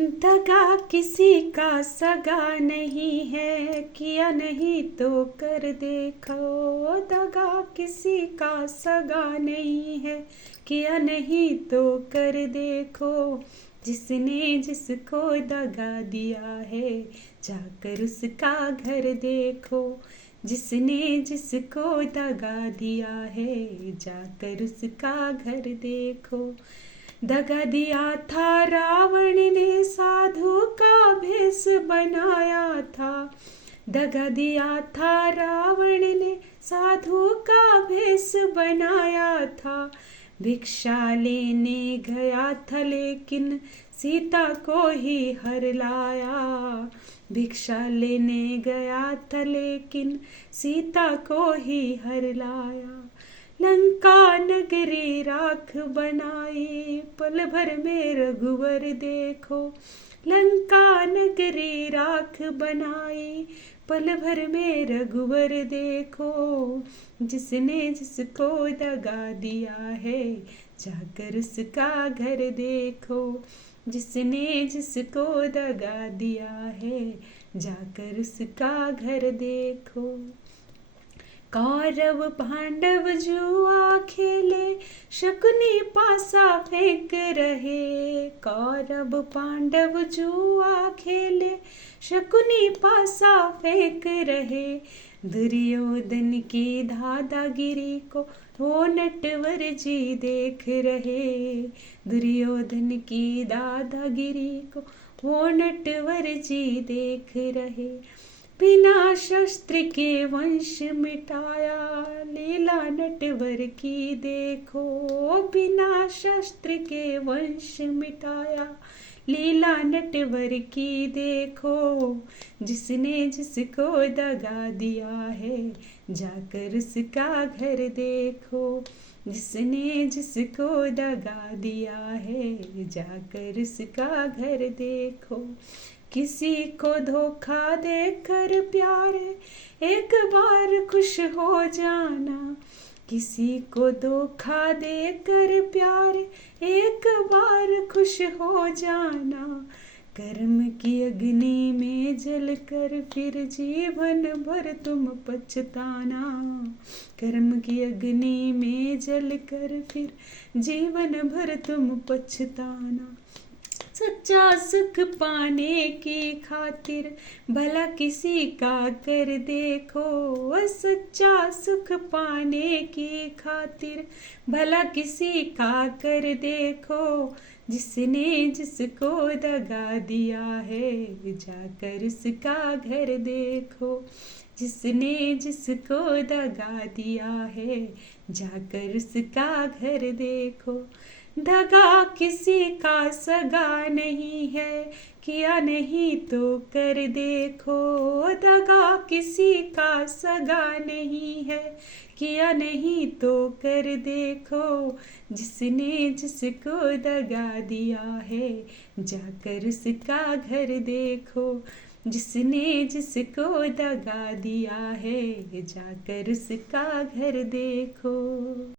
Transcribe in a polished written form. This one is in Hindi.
दगा किसी का सगा नहीं है, किया नहीं तो कर देखो। दगा किसी का सगा नहीं है, किया नहीं तो कर देखो। जिसने जिसको दगा दिया है, जाकर उसका घर देखो। जिसने जिसको दगा दिया है, जाकर उसका घर देखो। दगा दिया था रावण ने, साधु का भेष बनाया था। दगा दिया था रावण ने, साधु का भेष बनाया था। भिक्षा लेने गया था लेकिन सीता को ही हर लाया। भिक्षा लेने गया था लेकिन सीता को ही हर लाया। लंका नगरी राख बनाई, पल भर में रघुवर देखो। लंका नगरी राख बनाई, पल भर में रघुवर देखो। जिसने जिसको दगा दिया है, जाकर उसका घर देखो। जिसने जिसको दगा दिया है, जाकर उसका घर देखो। कौरव पांडव जुआ खेले, शकुनी पासा फेंक रहे। कौरव पांडव जुआ खेले, शकुनी पासा फेंक रहे। दुर्योधन की दादागिरी को वो नटवर जी देख रहे। दुर्योधन की दादागिरी को वो नटवर जी देख रहे। बिना शस्त्र के वंश मिटाया, लीला नटवर की देखो। बिना शस्त्र के वंश मिटाया, लीला नटवर की देखो। जिसने जिसको दगा दिया है, जाकर उसका घर देखो। जिसने जिसको दगा दिया है, जाकर उसका घर देखो। किसी को धोखा देकर प्यारे, एक बार खुश हो जाना। किसी को धोखा देकर प्यारे, एक बार खुश हो जाना। कर्म की अग्नि में जलकर फिर जीवन भर तुम पछताना। कर्म की अग्नि में जलकर फिर जीवन भर तुम पछताना। सच्चा सुख पाने की खातिर भला किसी का कर देखो। सच्चा सुख पाने की खातिर भला किसी का कर देखो। जिसने जिसको दगा दिया है, जाकर उसका घर देखो। जिसने जिसको दगा दिया है, जाकर उसका घर देखो। दगा किसी का सगा नहीं है, किया नहीं तो कर देखो। दगा किसी का सगा नहीं है, किया नहीं तो कर देखो। जिसने जिसको दगा दिया है, जाकर उसका घर देखो। जिसने जिसको दगा दिया है, जाकर उसका घर देखो।